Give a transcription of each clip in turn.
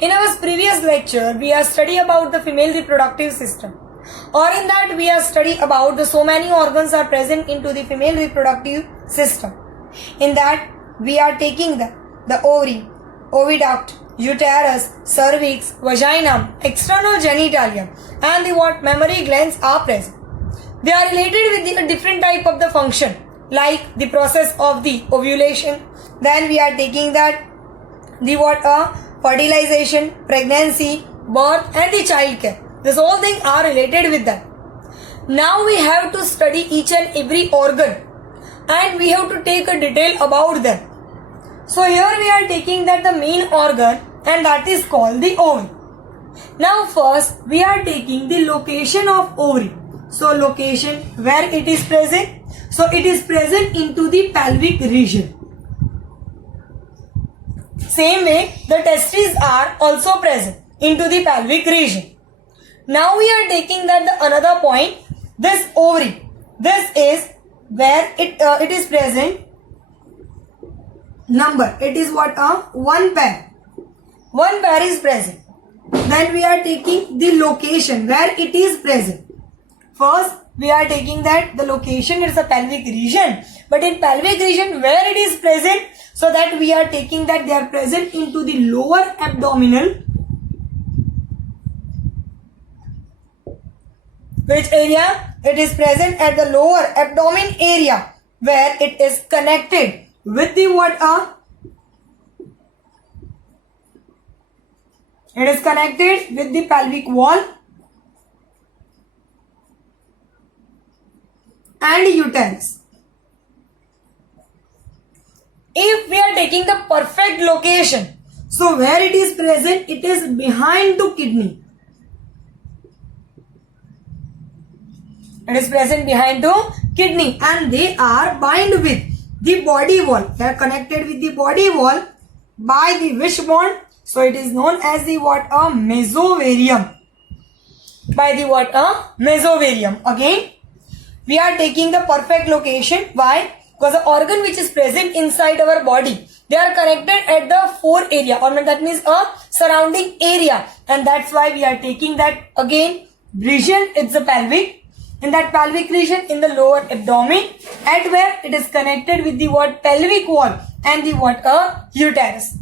In our previous lecture, we have studied about the female reproductive system. Or in that, we have studied about the so many organs are present into the female reproductive system. In that, we are taking the ovary, oviduct, uterus, cervix, vagina, external genitalia, and the mammary glands are present. They are related with a different type of the function, like the process of the ovulation. Then we are taking that the fertilization, pregnancy, birth, and the child care. This whole thing are related with that. Now we have to study each and every organ, and we have to take a detail about them. So here we are taking that the main organ, and that is called the ovary. Now first we are taking the location of ovary. So location where it is present. So it is present into the pelvic region. Same way the testes are also present into the pelvic region. Now we are taking that the another point. This ovary. This is where it is present. Number. It is one pair. One pair is present. Then we are taking the location where it is present. First, we are taking that the location is a pelvic region. But in pelvic region where it is present, so that we are taking that they are present into the lower abdominal. Which area? It is present at the lower abdomen area where it is connected with the It is connected with the pelvic wall and uterus. If we are taking the perfect location, so where it is present, it is behind the kidney. It is present behind the kidney, and they are bind with the body wall. They are connected with the body wall by the which bond? So it is known as the mesovarium. By the mesovarium. Again, we are taking the perfect location. Why? Because the organ which is present inside our body, they are connected at the four area, or that means a surrounding area, and that's why we are taking that again region. It's the pelvic. In that pelvic region, in the lower abdomen, at where it is connected with the pelvic wall and the uterus.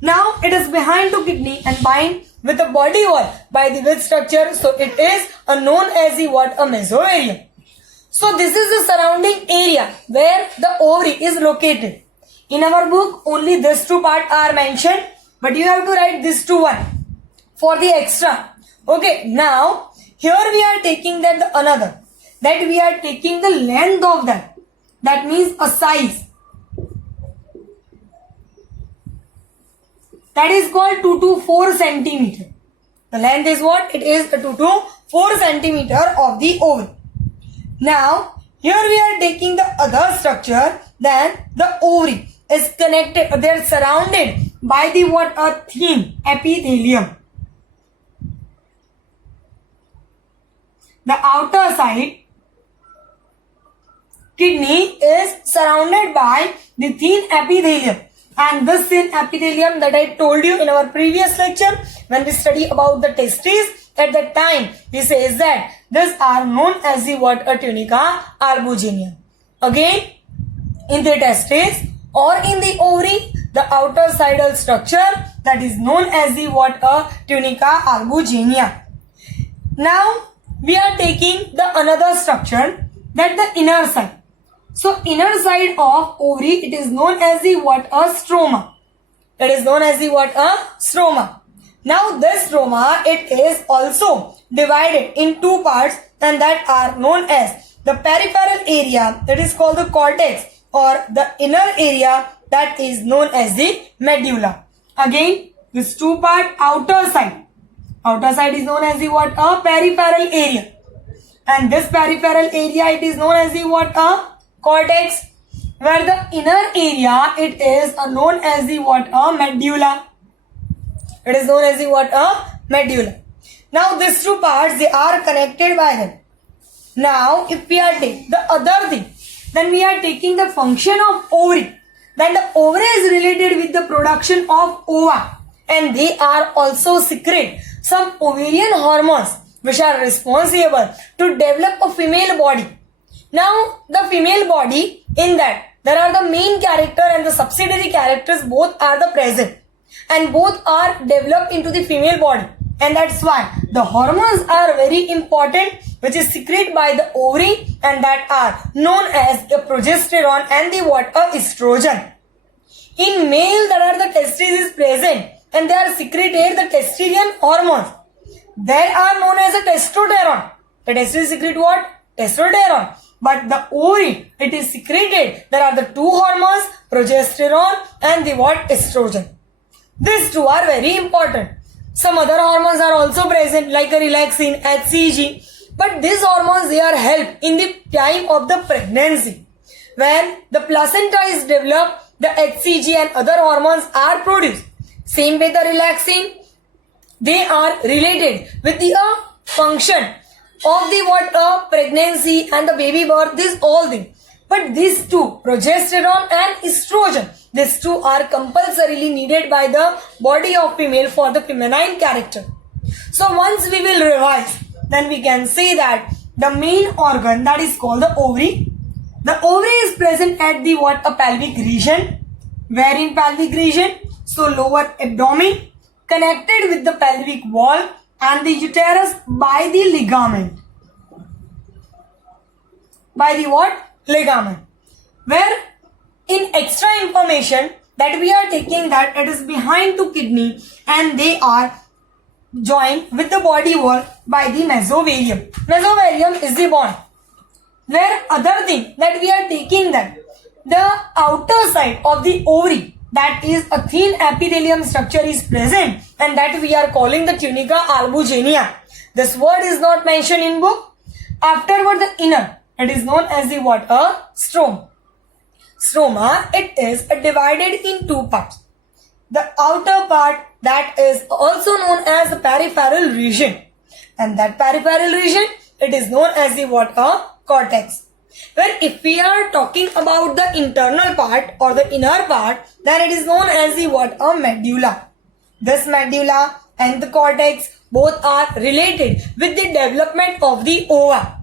Now it is behind the kidney and bind with the body wall by the which structure. So it is known as the mesovarium. So this is the surrounding area where the ovary is located. In our book, only these two parts are mentioned, but you have to write this two one for the extra. Okay, now here we are taking that the another. That we are taking the length of that. That means a size. That is called 2 to 4 centimeter. The length is what? It is 2 to 4 centimeter of the ovary. Now, here we are taking the other structure. Then the ovary is connected. They are surrounded by the a thin epithelium. The outer side kidney is surrounded by the thin epithelium. And this thin epithelium that I told you in our previous lecture when we study about the testes, at that time we say that these are known as the a tunica albuginea. Again, in the testes or in the ovary, the outer sidal structure that is known as the a tunica albuginea. Now we are taking the another structure, that the inner side. So inner side of ovary, it is known as the a stroma. It is known as the a stroma. Now this stroma, it is also divided in two parts, and that are known as the peripheral area, that is called the cortex, or the inner area that is known as the medulla. Again, this two part outer side. Outer side is known as the a peripheral area. And this peripheral area, it is known as the a cortex, where the inner area, it is known as the a medulla. It is known as the a medulla. Now these two parts, they are connected by them. Now if we are taking the other thing, then we are taking the function of ovary. Then the ovary is related with the production of ova. and they are also secrete some ovarian hormones which are responsible to develop a female body. Now, the female body, in that there are the main character and the subsidiary characters, both are the present and both are developed into the female body, and that's why the hormones are very important which is secreted by the ovary, and that are known as the progesterone and the estrogen. In male, there are the testes is present and they are secreted the testosterone hormones. They are known as a testosterone. The testes secrete what? Testosterone. But the ovary, it is secreted. There are the two hormones, progesterone and the estrogen. These two are very important. Some other hormones are also present like a relaxin, HCG. But these hormones, they are helped in the time of the pregnancy. When the placenta is developed, the HCG and other hormones are produced. Same with the relaxin, they are related with the function of the pregnancy and the baby birth, this all thing. But these two, progesterone and estrogen, these two are compulsorily needed by the body of female for the feminine character. So once we will revise, then we can say that the main organ, that is called the ovary. The ovary is present at the pelvic region. Where in pelvic region? So lower abdomen, connected with the pelvic wall and the uterus by the ligament. By the ligament. Where in extra information that we are taking that it is behind the kidney and they are joined with the body wall by the mesovarium. Mesovarium is the bone. Where other thing that we are taking that the outer side of the ovary, that is a thin epithelium structure is present, and that we are calling the tunica albuginea. This word is not mentioned in book. Afterward, the inner, it is known as the stroma. Stroma, it is divided in two parts. The outer part, that is also known as the peripheral region, and that peripheral region, it is known as the cortex. Where if we are talking about the internal part or the inner part, then it is known as the medulla. This medulla and the cortex both are related with the development of the ova.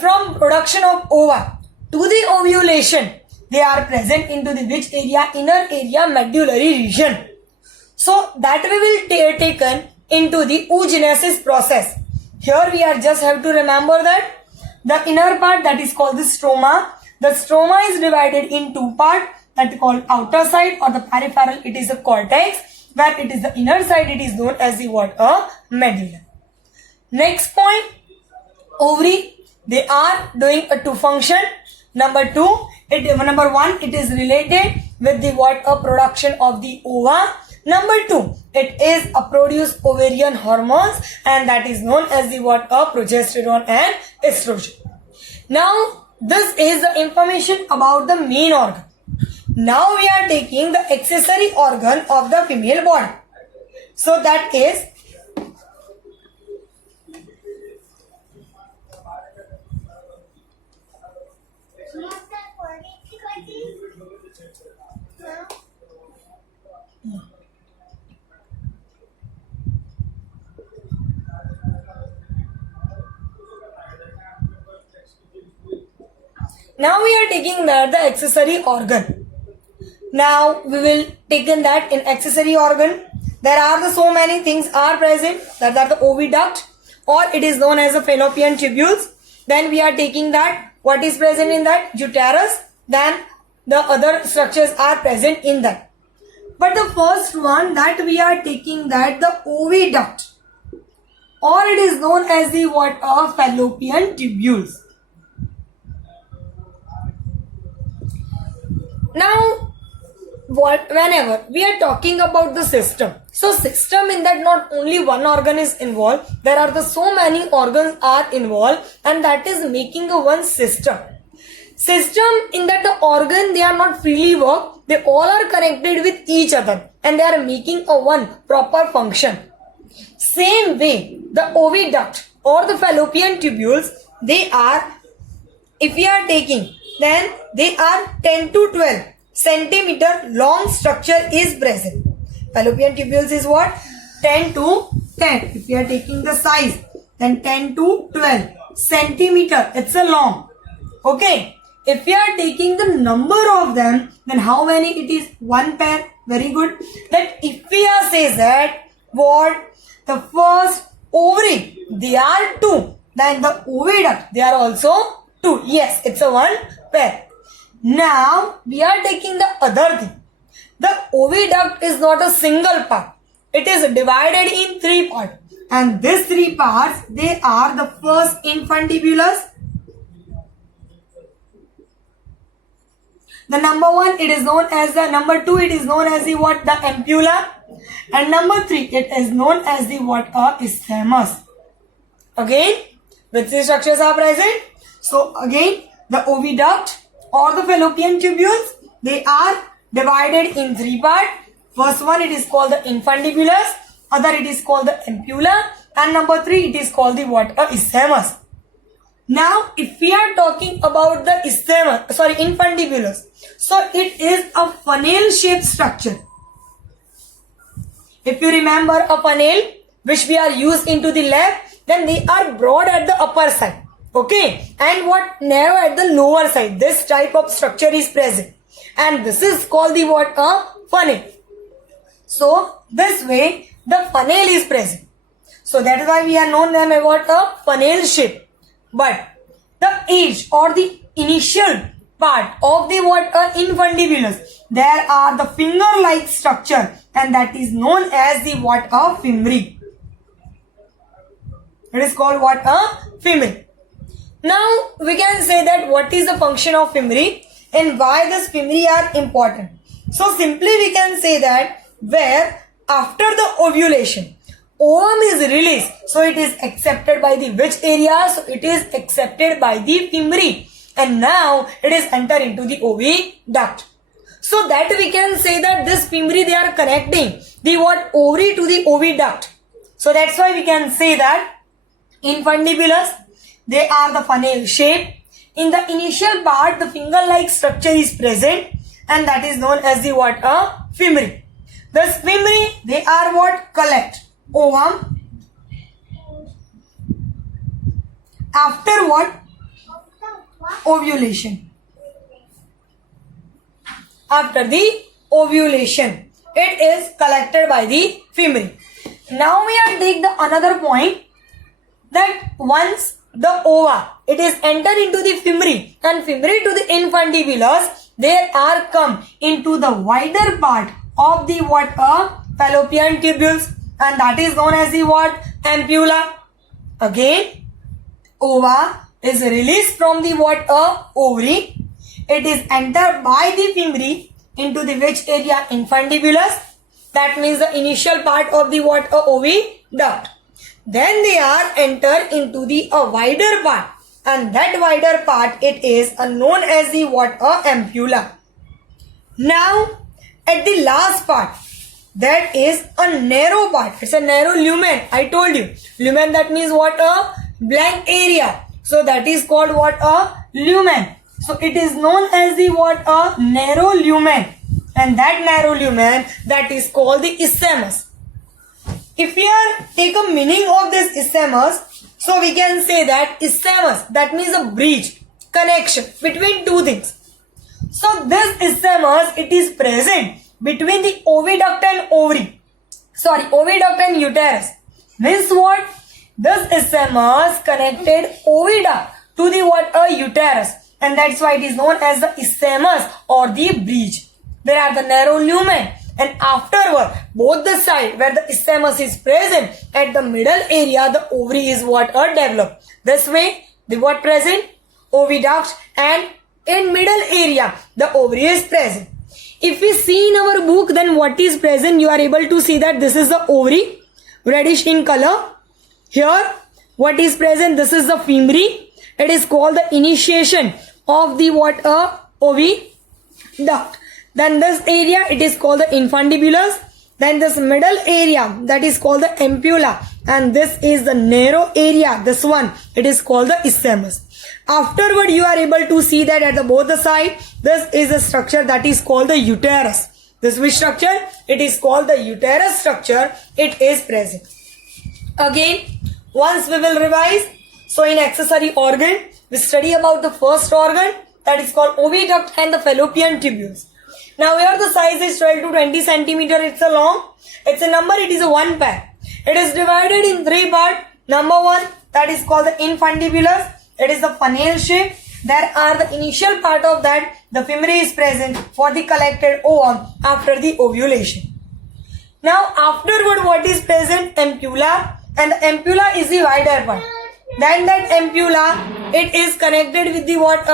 From production of ova to the ovulation, they are present into the which area? Inner area, medullary region. So that we will taken into the oogenesis process. Here we are just have to remember that the inner part, that is called the stroma. The stroma is divided in two parts, that is called outer side or the peripheral, it is the cortex. Where it is the inner side, it is known as the medulla. Next point, ovary, they are doing a two function. Number one, it is related with the production of the ova. Number two, it is a produce ovarian hormones, and that is known as the progesterone and estrogen. Now, this is the information about the main organ. Now we are taking the accessory organ of the female body. So that is now we are taking that the accessory organ. Now we will take in that in accessory organ. There are the so many things are present, that are the oviduct, or it is known as the fallopian tubules. Then we are taking that what is present in that uterus. Then the other structures are present in that. But the first one that we are taking that the oviduct, or it is known as the fallopian tubules. Now, whenever we are talking about the system, so system in that not only one organ is involved, there are the so many organs are involved, and that is making a one system. System in that the organ, they are not freely work, they all are connected with each other and they are making a one proper function. Same way, the oviduct or the fallopian tubules, they are, if we are taking, then they are 10 to 12 centimeter long structure is present. fallopian tubules is what? 10 to 10. If we are taking the size, then 10 to 12 centimeter. It's a long. Okay. If we are taking the number of them, then how many it is? One pair. Very good. That if we are says that what? The first ovary, they are 2. Then the oviduct, they are also 2. Yes, it's a one pair. Now, we are taking the other thing. The oviduct is not a single part. It is divided in 3 parts. And these 3 parts, they are the first infundibulus. The number 1, it is known as the, number 2, it is known as the what? The ampulla. And number 3, it is known as the what? Isthmus. Again, which three structures are present? So again, the oviduct or the fallopian tubules, they are divided in 3 parts. First one, it is called the infundibulus. Other, it is called the ampulla. And number 3, it is called the what? Isthmus. Now, if we are talking about the isthmus, infundibulus, so it is a funnel-shaped structure. If you remember a funnel which we are used into the lab, then they are broad at the upper side. Okay, and what? Narrow at the lower side. This type of structure is present, and this is called the what? Funnel. So this way the funnel is present. So that is why we are known them as what? A funnel shape. But the edge or the initial part of the what? Infundibulus, there are the finger-like structure, and that is known as the what? Fimbriae. It is called what? Fimbriae. Now we can say that what is the function of fimbriae and why these fimbriae are important. So simply we can say that where after the ovulation, ovum is released, so it is accepted by the which area? So it is accepted by the fimbriae, and now it is enter into the oviduct. So that we can say that this fimbriae, they are connecting the what? Ovary to the oviduct. So that's why we can say that infundibulus, they are the funnel shape. In the initial part, the finger-like structure is present, and that is known as the what? Fimbriae. The fimbriae, they are what? Collect ovum after what? Ovulation. After the ovulation, it is collected by the fimbriae. Now we are take the another point that once the ova, it is enter into the fimbriae, and fimbriae to the infundibulus, they are come into the wider part of the what? Fallopian tubules, and that is known as the what? Ampulla. Again, ova is released from the what? Ovary. It is entered by the fimbriae into the which area? Infundibulus. That means the initial part of the what? Oviduct. Then they are entered into the wider part, and that wider part, it is known as the what? Ampulla. Now at the last part, that is a narrow part. It's a narrow lumen. I told you. Lumen, that means what? Blank area. So that is called what? Lumen. So it is known as the what? Narrow lumen. And that narrow lumen, that is called the isthmus. If we are take a meaning of this isthmus, so we can say that isthmus, that means a bridge, connection between two things. So this isthmus, it is present between the oviduct and ovary. Oviduct and uterus. Means what? This isthmus connected oviduct to the what? Uterus. And that's why it is known as the isthmus or the bridge. There are the narrow lumen, and afterward, both the side where the isthmus is present, at the middle area, the ovary is what? Developed. This way, the what present? Oviduct, and in middle area, the ovary is present. If we see in our book, then what is present? You are able to see that this is the ovary, reddish in color. Here, what is present? This is the fimbriae. It is called the initiation of the what? Oviduct. Then this area, it is called the infundibulus. Then this middle area, that is called the ampulla. And this is the narrow area, this one, it is called the isthmus. Afterward, you are able to see that at the both the side, this is a structure that is called the uterus. This which structure? It is called the uterus structure. It is present. Again, once we will revise. So in accessory organ, we study about the first organ, that is called oviduct and the fallopian tubules. Now here the size is 12 to 20 centimeter. It's a long. It's a number. It is a one pair. It is divided in three parts. Number one, that is called the infundibulus. It is the funnel shape. There are the initial part of that. The femur is present for the collected ovum after the ovulation. Now afterward, what is present? Ampulla, and the ampulla is the wider part. Then that ampulla, it is connected with the what?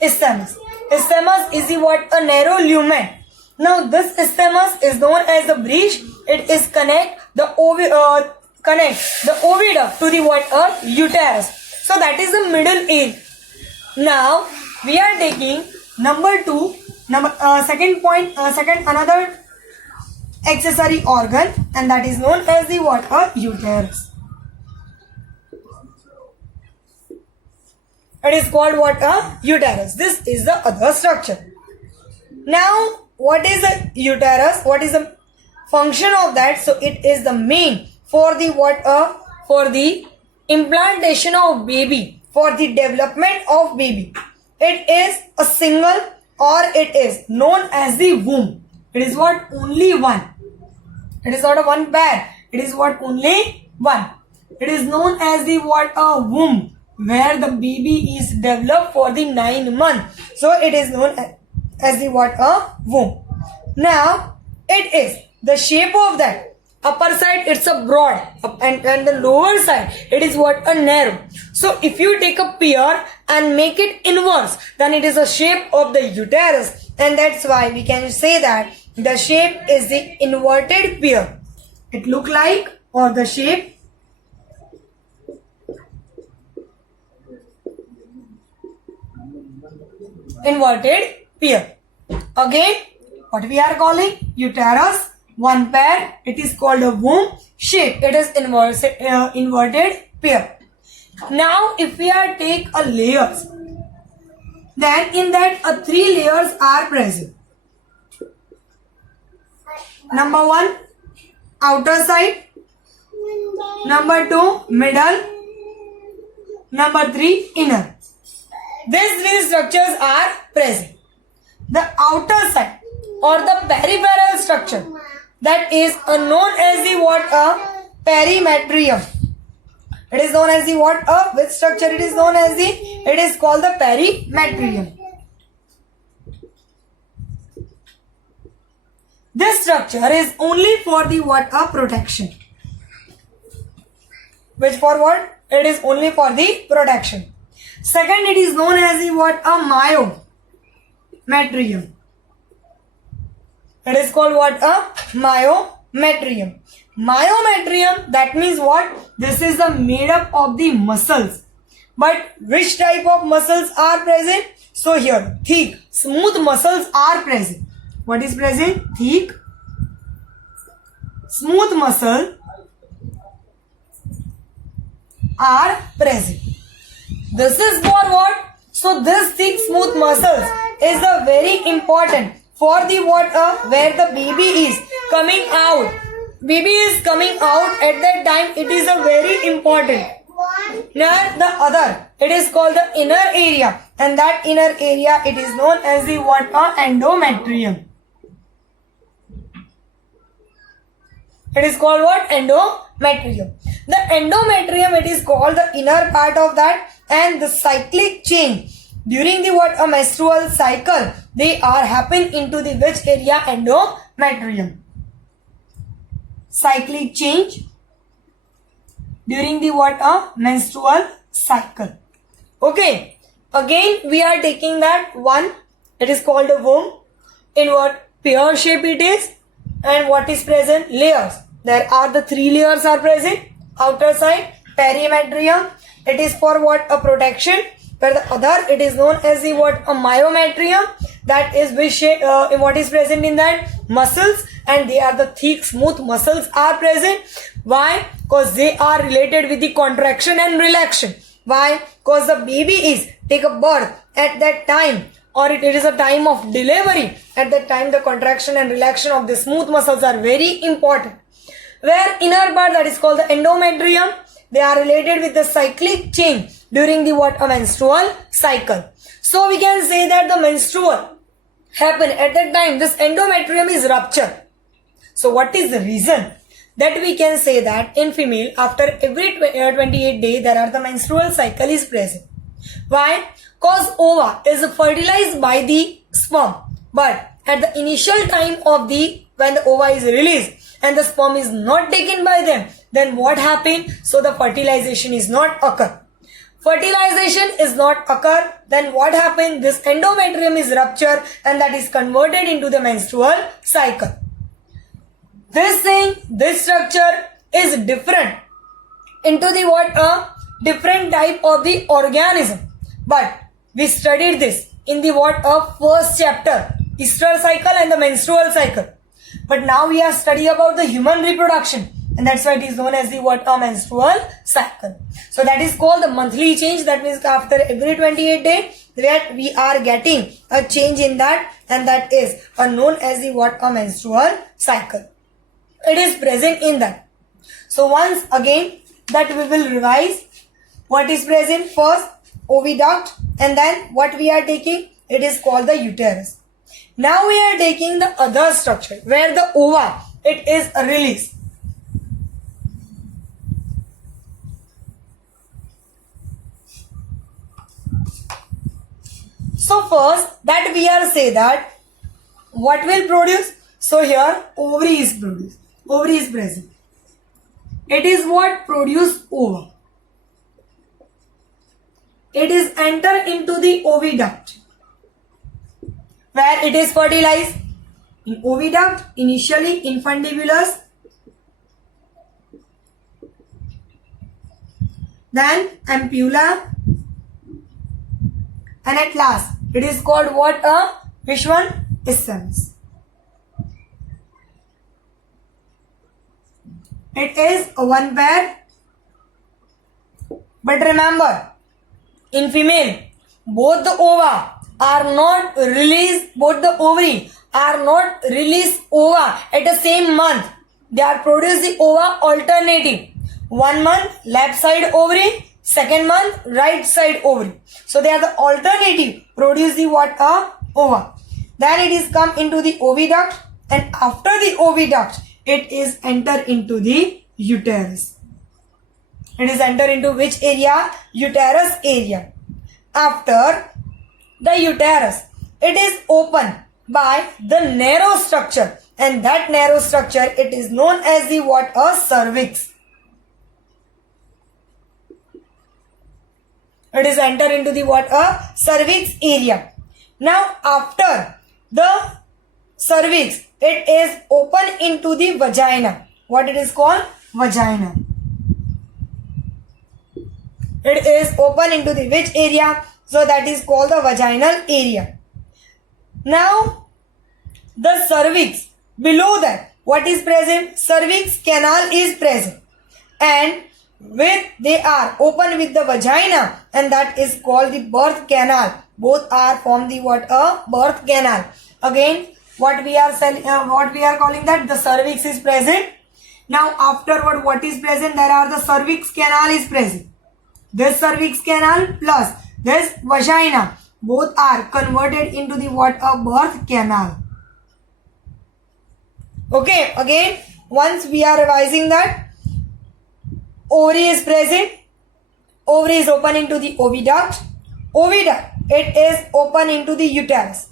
Isthmus. Isthmus is the what? A narrow lumen. Now this isthmus is known as the breech. It is connect the oviduct to the what? Uterus. So that is the middle area. Now we are taking number two, second another accessory organ, and that is known as the what? Uterus. It is called what? Uterus. This is the other structure. Now, what is a uterus? What is the function of that? So, it is the main for the what? For the implantation of baby, for the development of baby. It is a single, or it is known as the womb. It is what? Only one. It is not a one pair. It is what? Only one. It is known as the what? Womb, where the baby is developed for the 9 months. So it is known as the what? Womb. Now it is the shape of that. Upper side, it's a broad, and the lower side, it is what? A narrow. So if you take a pear and make it inverse, then it is a shape of the uterus, and that's why we can say that the shape is the inverted pear. It look like, or the shape inverted pear. Again, what we are calling? Uterus, one pair. It is called a womb. Shape, it is inverted pear. Now if we are take a layers, then in that 3 layers are present. Number 1, outer side. Number 2, middle. Number 3, inner. These 3 structures are present. The outer side, or the peripheral structure, that is known as the what? Perimetrium. It is known as the what? Which structure it is known as the? It is called the perimetrium. This structure is only for the what? Protection. Which for what? It is only for the protection. Second, it is known as the what? Myometrium. It is called what? Myometrium. Myometrium, that means what? This is the made up of the muscles. But which type of muscles are present? So here, thick, smooth muscles are present. What is present? Thick, smooth muscle are present. This is for what? So this thick, smooth muscles is the very important for the what? Where the baby is coming out. Baby is coming out at that time. It is a very important. Now the other, it is called the inner area, and that inner area, it is known as the what? Endometrium. It is called what? Endometrium. The endometrium, it is called the inner part of that, and the cyclic change during the what? A menstrual cycle, they are happen into the which area? Endometrium. Cyclic change during the what? Menstrual cycle. Okay. Again, we are taking that one. It is called a womb. In what pear shape it is, and what is present? Layers. There are the 3 layers are present. Outer side, perimetrium. It is for what? A protection. Where the other, it is known as the what? A myometrium. That is which shape, what is present in that? Muscles, and they are the thick, smooth muscles are present. Why? Because they are related with the contraction and relaxation. Why? Because the baby is take a birth at that time. or it is a time of delivery. At that time, the contraction and relaxation of the smooth muscles are very important. Where inner part, that is called the endometrium, they are related with the cyclic change during the what? A menstrual cycle. So we can say that the menstrual happen at that time, this endometrium is ruptured. So what is the reason? That we can say that in female, after every 28 days, there are the menstrual cycle is present. Why? Cause ova is fertilized by the sperm. But at the initial time of when the ova is released and the sperm is not taken by them, then what happened? So the fertilization is not occur. Fertilization is not occur, then what happened? This endometrium is ruptured and that is converted into the menstrual cycle. This structure is different into the what? A different type of the organism. But we studied this in the what? A first chapter, estrous cycle and the menstrual cycle. But now we are studying about the human reproduction, and that's why it is known as the what? A menstrual cycle. So that is called the monthly change. That means after every 28 days, that we are getting a change in that, and that is known as the what? A menstrual cycle. It is present in that. So once again that we will revise what is present. First oviduct, and then what we are taking, it is called the uterus. Now we are taking the other structure where the ova, it is released. So first that we are say that what will produce? So here ovary is produced. Ovary is present. It is what produce ova. It is enter into the oviduct where it is fertilized. In oviduct, initially infundibulous, then ampulla, and at last it is called what? Which one? Isthmus. It is one pair. But remember, in female, both the ova are not released, both the ovary are not released ova at the same month. They are produce the ova alternative. 1 month left side ovary, second month right side ovary. So they are the alternative, produce the what? Ova. Then it is come into the oviduct, and after the oviduct, it is enter into the uterus. It is enter into which area? Uterus area. After the uterus, it is open by the narrow structure, and that narrow structure, it is known as the what? A cervix. It is enter into the what? A cervix area. Now after the cervix, it is open into the vagina. What it is called? Vagina. It is open into the which area? So that is called the vaginal area. Now the cervix, below that what is present? Cervix canal is present, and they are open with the vagina, and that is called the birth canal. Both are from the what? A birth canal. Again, what we are calling that the cervix is present. Now afterward, what is present? There are the cervix canal is present. This cervix canal plus this vagina, both are converted into the what? A birth canal. Okay, again, once we are revising that, ovary is present. Ovary is open into the oviduct. Oviduct, it is open into the uterus.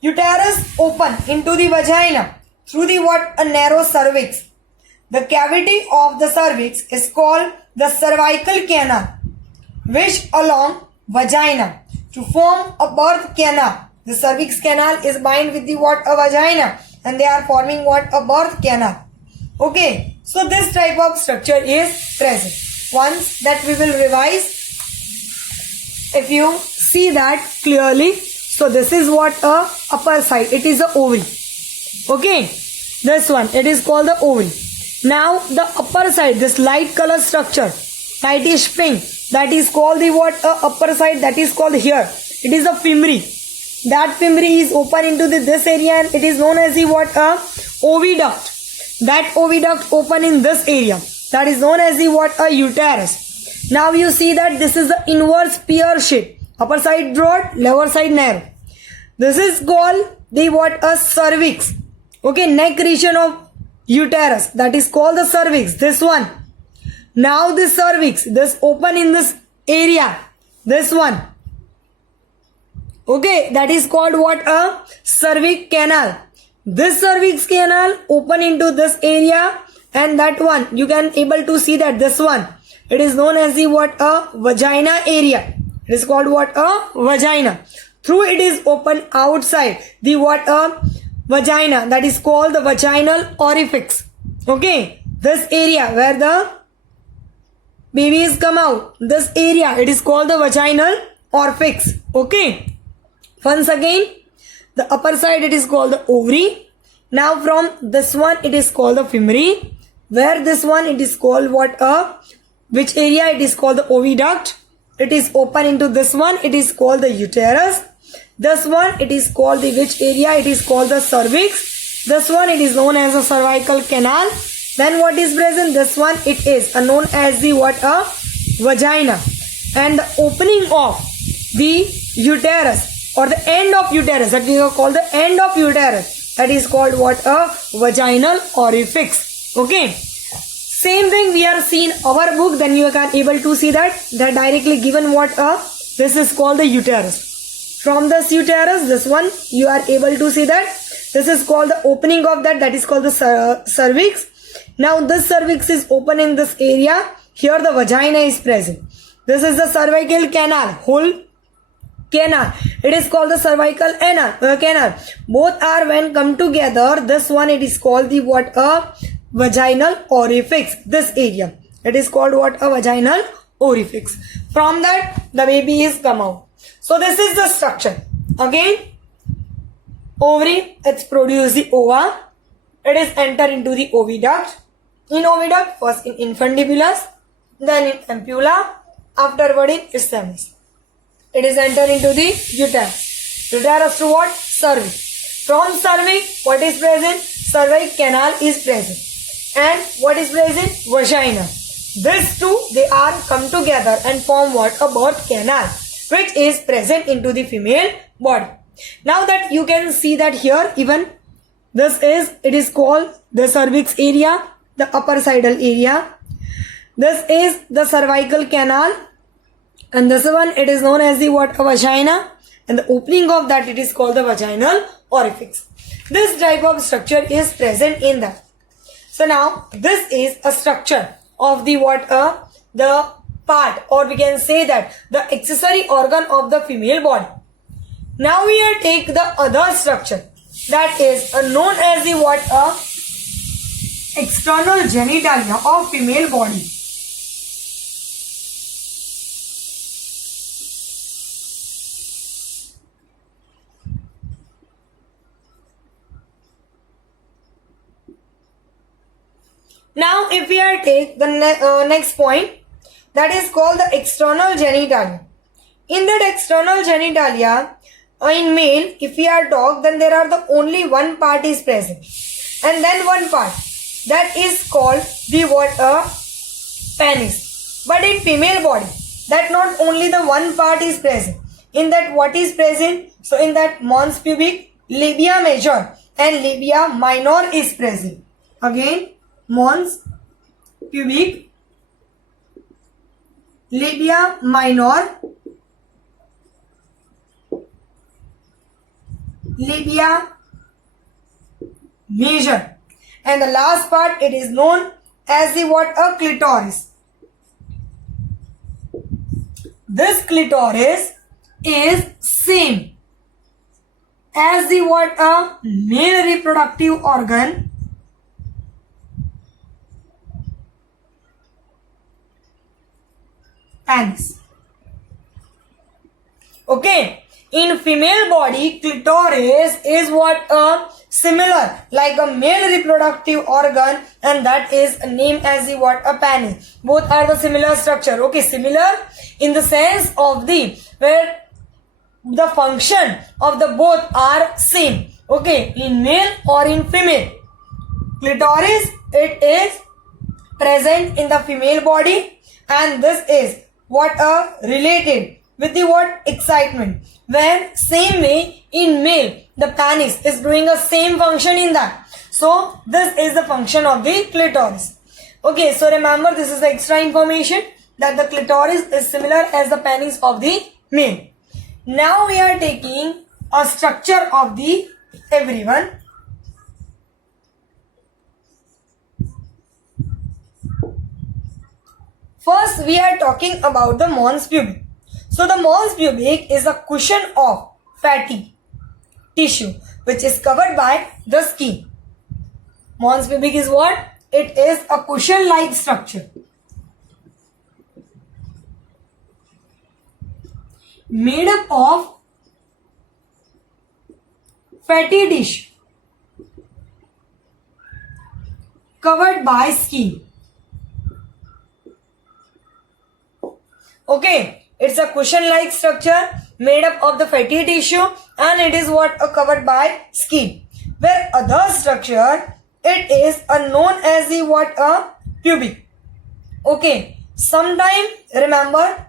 Uterus open into the vagina through the what? A narrow cervix. The cavity of the cervix is called the cervical canal, which along vagina to form a birth canal. The cervix canal is bind with the what? A vagina, and they are forming what? A birth canal. Okay, so this type of structure is present. Once that we will revise, if you see that clearly, so this is what? A upper side, it is the ovary. Okay, this one, it is called the ovary. Now the upper side, this light color structure, lightish pink, that is called the what? A upper side, that is called here. It is the femore. that fimri is open into this area and it is known as the what? A oviduct. That oviduct open in this area. That is known as the what? A uterus. Now you see that this is the inverse pear shape. Upper side broad, lower side narrow. This is called the what? A cervix. Okay, neck region of uterus. That is called the cervix. This one. Now this cervix, this open in this area. This one. Okay, that is called what? A cervix canal. This cervix canal open into this area, and that one you can able to see that this one, it is known as the what? A vagina area. It is called what? A vagina. Through it is open outside the what? A vagina. That is called the vaginal orifice. Okay, this area where the babies come out, this area, it is called the vaginal orifice. Okay. Once again, the upper side it is called the ovary. Now from this one it is called the fimri. Where this one it is called what? A which area it is called the oviduct. It is open into this one, it is called the uterus. This one it is called the which area? It is called the cervix. This one it is known as the cervical canal. Then what is present? This one it is known as the what? A vagina. And the opening of the uterus or the end of uterus, that we call the end of uterus, that is called what? A vaginal orifice. Okay. Same thing we are seeing our book, then you can able to see that they are directly given what? A this is called the uterus. From this uterus, this one you are able to see that this is called the opening of that is called the cervix. Now this cervix is open in this area. Here the vagina is present. This is the cervical canal, whole canal. It is called the cervical canal. Both are when come together. This one it is called the what? A vaginal orifice. This area it is called what? A vaginal orifice. From that the baby is come out. So this is the structure. Again, ovary, it's produce the ova. It is enter into the oviduct. In oviduct, first in infundibulus, then in ampulla, afterward in isthmus. It is enter into the uterus. Uterus to what? Cervix. From cervix, what is present? Cervical canal is present. And what is present? Vagina. These two, they are come together and form what? A birth canal, which is present into the female body. Now that you can see that here, even this is, it is called the cervix area, the upper sidal area. This is the cervical canal. And this one, it is known as the what? A vagina. And the opening of that, it is called the vaginal orifice. This type of structure is present in that. So now, this is a structure of the what? The part, or we can say that the accessory organ of the female body. Now we will take the other structure, that is known as the what? External genitalia of female body. Now if we are take the next point, that is called the external genitalia. In that external genitalia, in male, if we are dog, then there are the only one part is present. And then one part, that is called the what? Penis. But in female body, that not only the one part is present. In that what is present? So in that mons pubic, labia major and labia minor is present. Again, mons pubic, labia minor, labia major, and the last part it is known as the what? A clitoris. This clitoris is same as the what? A male reproductive organ. Penis. Okay. In female body, clitoris is what? Similar like a male reproductive organ, and that is named as the what? A penis. Both are the similar structure. Okay, similar in the sense of the where the function of the both are same. Okay, in male or in female. Clitoris, it is present in the female body, and this is what related with the what excitement. When same way in male, the penis is doing a same function in that. So this is the function of the clitoris. Okay, so remember this is the extra information that the clitoris is similar as the penis of the male. Now we are taking a structure of the everyone. First, we are talking about the mons pubic. So, the mons pubic is a cushion of fatty tissue which is covered by the skin. Mons pubic is what? It is a cushion-like structure made up of fatty tissue covered by skin. Okay, it's a cushion-like structure made up of the fatty tissue, and it is what covered by skin. Where other structure, it is known as the what pubic. Okay, sometime remember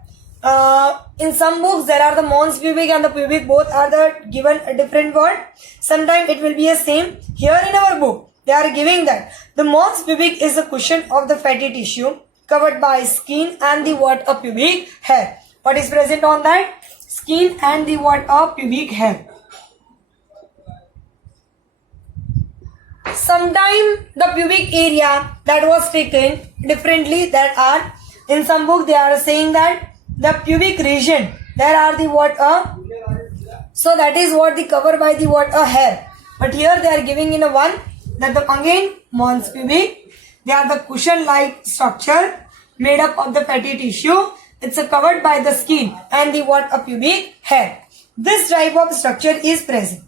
in some books there are the mons pubic and the pubic both are the given a different word. Sometime it will be a same. Here in our book they are giving that the mons pubic is a cushion of the fatty tissue covered by skin and the what a pubic hair. What is present on that? Skin and the what a pubic hair. Sometime the pubic area that was taken differently, that are in some book they are saying that the pubic region there are the what so that is what the cover by the what a hair. But here they are giving in a one that the again mons pubic. They are the cushion-like structure made up of the fatty tissue. It's covered by the skin and the what a pubic hair. This type of structure is present.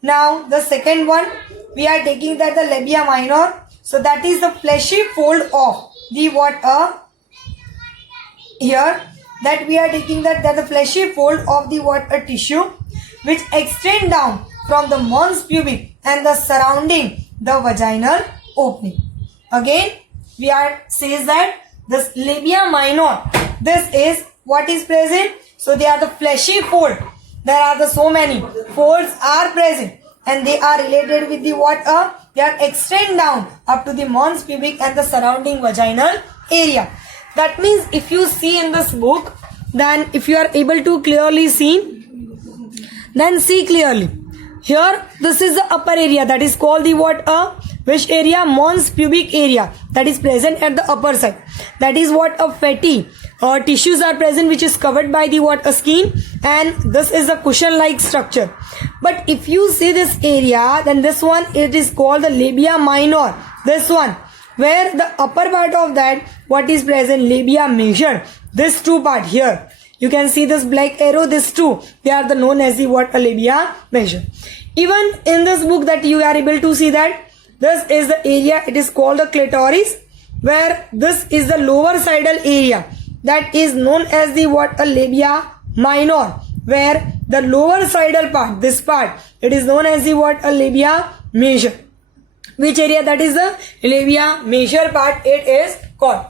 Now the second one we are taking that the labia minor. So that is the fleshy fold of the what here that we are taking that the fleshy fold of the what a tissue which extend down from the mons pubic and the surrounding the vaginal opening. Again, we are says that this labia minor, this is what is present. So they are the fleshy fold. There are the so many folds are present, and they are related with the what they are extend down up to the mons pubic and the surrounding vaginal area. That means if you see in this book, then if you are able to clearly see, then see clearly. Here, this is the upper area that is called the what which area? Mons pubic area that is present at the upper side. That is what a fatty tissues are present which is covered by the what a skin, and this is a cushion like structure. But if you see this area, then this one it is called the labia minor. This one where the upper part of that what is present? Labia major. This two part here. You can see this black arrow, this two, they are the known as the what a labia major. Even in this book that you are able to see that this is the area, it is called the clitoris, where this is the lower sidal area that is known as the what a labia minor, where the lower sidal part, this part, it is known as the what a labia major. Which area? That is the labia major part it is called.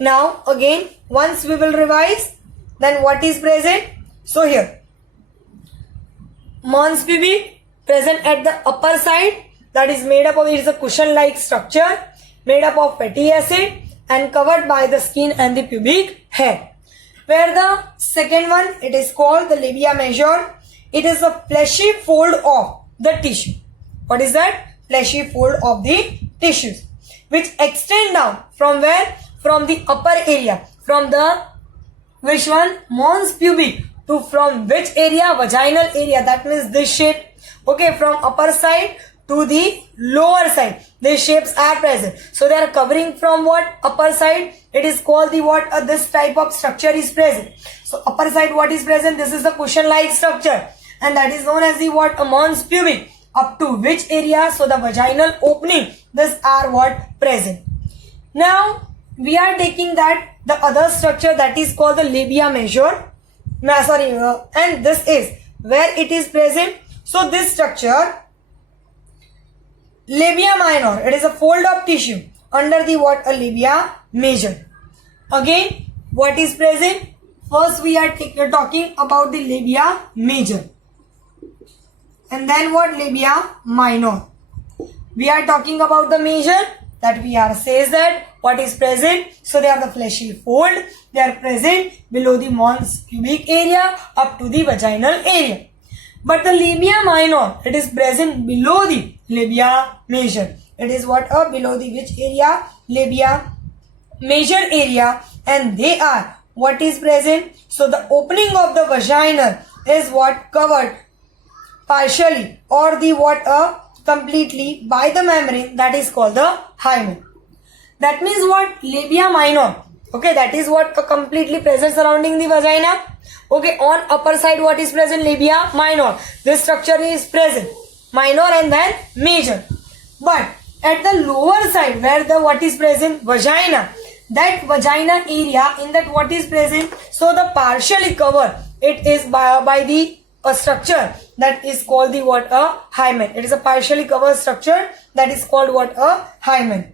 Now again once we will revise, then what is present? So here mons pubic present at the upper side, that is made up of, it is a cushion like structure made up of fatty acid and covered by the skin and the pubic hair. Where the second one, it is called the labia major. It is a fleshy fold of the tissue. What is that? Fleshy fold of the tissues which extend down from where? From the upper area, from the which one? Mons pubic to from which area? Vaginal area. That means this shape. Okay, from upper side to the lower side, these shapes are present. So they are covering from what? Upper side. It is called the what? This type of structure is present. So upper side what is present? This is the cushion like structure, and that is known as the what? A mons pubic. Up to which area? So the vaginal opening. This are what? Present. Now we are taking that the other structure that is called the labia major. And this is where it is present. So this structure, labia minor, it is a fold of tissue under the what? A labia major. Again, what is present? First we are talking about the labia major. And then what? Labia minor. We are talking about the major, that we are says that what is present. So they are the fleshy fold. They are present below the mons pubic area up to the vaginal area. But the labia minor, it is present below the labia major. It is what? Below the which area? Labia major area. And they are what is present? So the opening of the vagina is what? Covered partially or the what? Completely by the membrane, that is called the hymen. That means what? Labia minor. Okay, that is what? Completely present surrounding the vagina. Okay, on upper side what is present? Labia minor. This structure is present. Minor and then major. But at the lower side where the what is present? Vagina. That vagina area, in that what is present? So the partially cover, it is by the a structure that is called the what? A hymen. It is a partially covered structure that is called what? A hymen.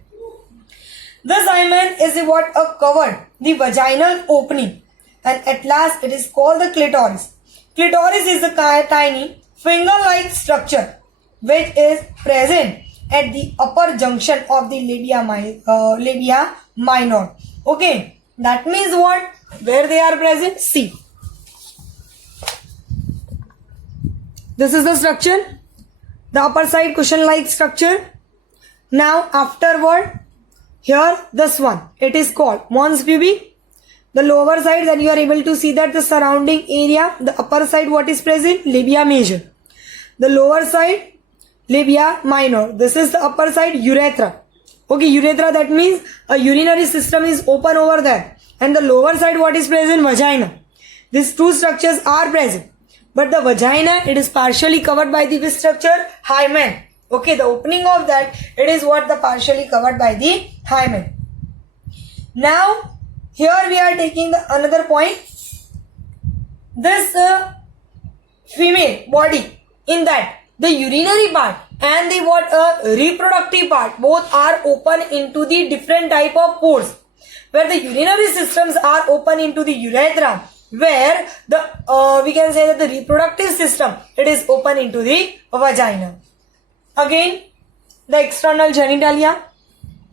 This hymen is the what? A covered the vaginal opening, and at last it is called the clitoris. Clitoris is a tiny finger-like structure which is present at the upper junction of the labia minor. Okay, that means what? Where they are present? See. This is the structure, the upper side cushion-like structure. Now afterward, here this one, it is called mons pubic. The lower side, then you are able to see that the surrounding area, the upper side what is present? Labia major. The lower side, labia minor. This is the upper side, urethra. Okay, urethra, that means a urinary system is open over there. And the lower side what is present? Vagina. These two structures are present. But the vagina, it is partially covered by the structure? Hymen. Okay, the opening of that, it is what? The partially covered by the hymen. Now, here we are taking another point. This female body, in that the urinary part and the what? Reproductive part, both are open into the different type of pores. Where the urinary systems are open into the urethra, where the we can say that the reproductive system, it is open into the vagina. Again, the external genitalia,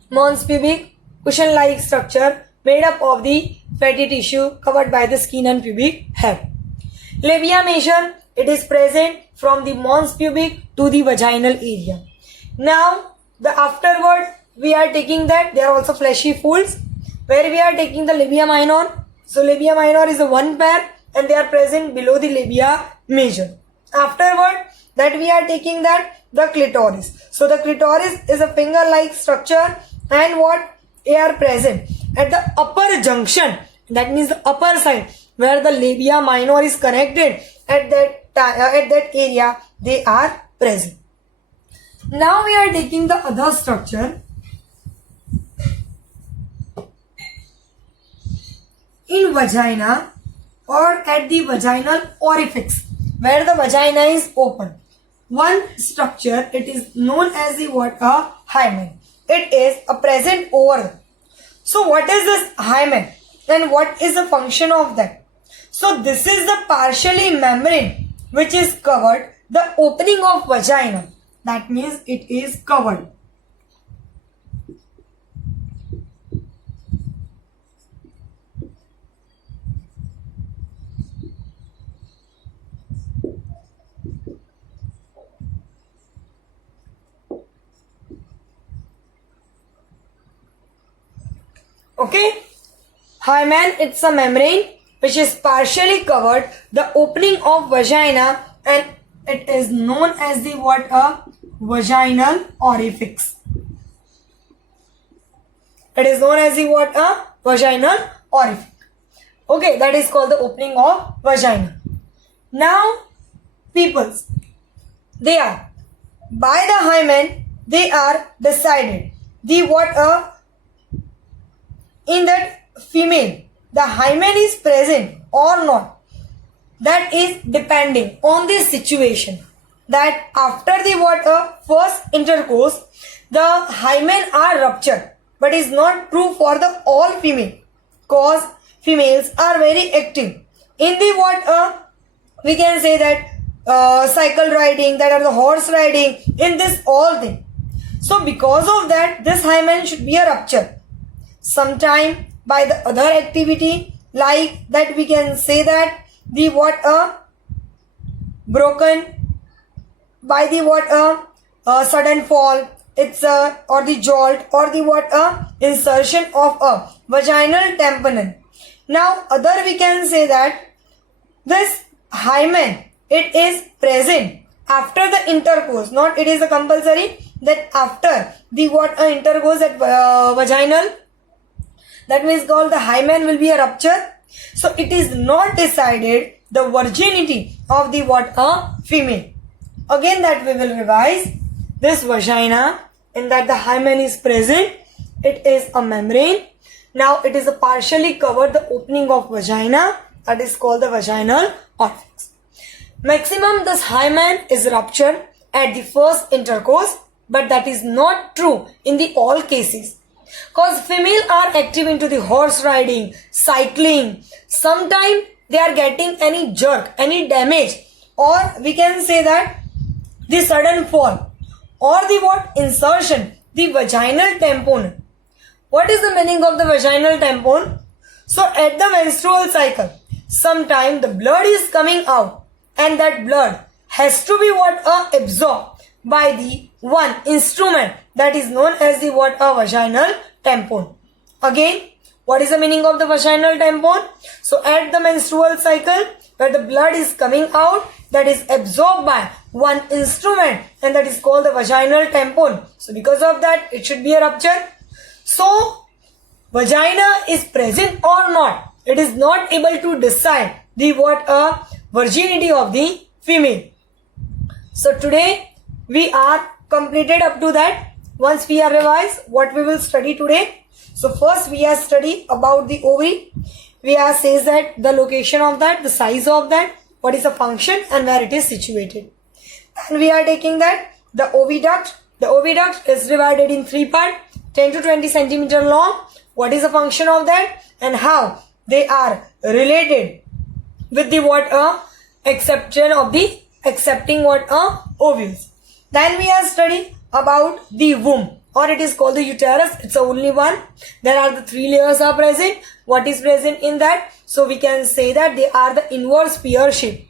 mons pubic, cushion-like structure made up of the fatty tissue covered by the skin and pubic hair. Labia major, it is present from the mons pubic to the vaginal area. Now, the afterward, we are taking that there are also fleshy folds, where we are taking the labia minor. So labia minor is a one pair and they are present below the labia major. Afterward, that we are taking that the clitoris. So the clitoris is a finger-like structure, and what? They are present at the upper junction. That means the upper side where the labia minor is connected. At that area, they are present. Now we are taking the other structure. In vagina or at the vaginal orifice, where the vagina is open, one structure, it is known as the what? A hymen. It is a present over. So what is this hymen and what is the function of that? So this is the partially membrane which is covered the opening of vagina. That means it is covered. Okay, hymen, it's a membrane which is partially covered the opening of vagina, and it is known as the what? A vaginal orifice. It is known as the what? A vaginal orifice. Okay, that is called the opening of vagina. Now, peoples, they are by the hymen, they are decided the what? In that female, the hymen is present or not. that is depending on the situation that after the first intercourse the hymen are ruptured, but is not true for the all female, cause females are very active in the we can say that cycle riding, that are the horse riding, in this all thing. So because of that this hymen should be a rupture sometime by the other activity, like that we can say that the broken by the sudden fall, it's or the jolt, or the insertion of a vaginal tamponade. Now other we can say that this hymen, it is present after the intercourse, not it is a compulsory that after the intercourse at vaginal, that means called the hymen will be a rupture. So it is not decided the virginity of the female. Again that we will revise. This vagina, in that the hymen is present, it is a membrane. Now it is a partially covered the opening of vagina, that is called the vaginal orifice. Maximum this hymen is ruptured at the first intercourse, but that is not true in the all cases. Cause female are active into the horse riding, cycling, sometime they are getting any jerk, any damage, or we can say that the sudden fall, or the insertion, the vaginal tampon. What is the meaning of the vaginal tampon? So at the menstrual cycle, sometime the blood is coming out, and that blood has to be absorbed by the one instrument that is known as the vaginal tampon. Again, what is the meaning of the vaginal tampon? So at the menstrual cycle, where the blood is coming out, that is absorbed by one instrument, and that is called the vaginal tampon. So because of that, it should be a rupture. So vagina is present or not, it is not able to decide the virginity of the female. So today we are completed up to that. Once we are revised, what we will study today? So first we are study about the ovary. We are says that the location of that, the size of that, what is the function, and where it is situated. And we are taking that the oviduct. The oviduct is divided in three parts, 10 to 20 centimeter long. What is the function of that, and how they are related with the exception of the accepting ovules. Then we are studying about the womb, or it is called the uterus. It's only one. There are the three layers are present. What is present in that? So we can say that they are the inverse pear shape.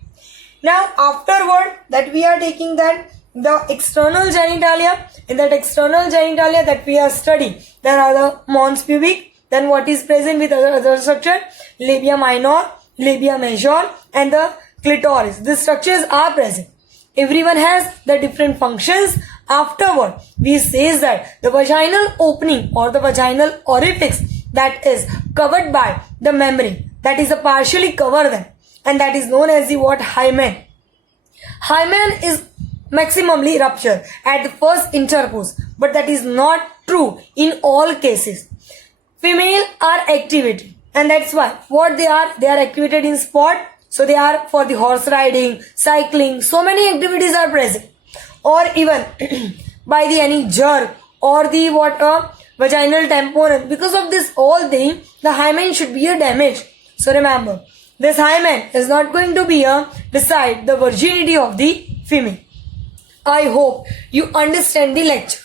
Now afterward that we are taking that the external genitalia. In that external genitalia that we are studying, there are the mons pubic. Then what is present with other structure? Labia minor, labia major, and the clitoris. These structures are present. Everyone has the different functions. Afterward, we say that the vaginal opening or the vaginal orifice that is covered by the membrane, that is a partially cover them, and that is known as the hymen. Hymen is maximally ruptured at the first intercourse, but that is not true in all cases. Female are activated, and that's why what they are activated in sport. So they are for the horse riding, cycling, so many activities are present, or even by the any jerk or the vaginal tampon. Because of this all thing, the hymen should be a damage. So remember, this hymen is not going to be decide the virginity of the female. I hope you understand the lecture.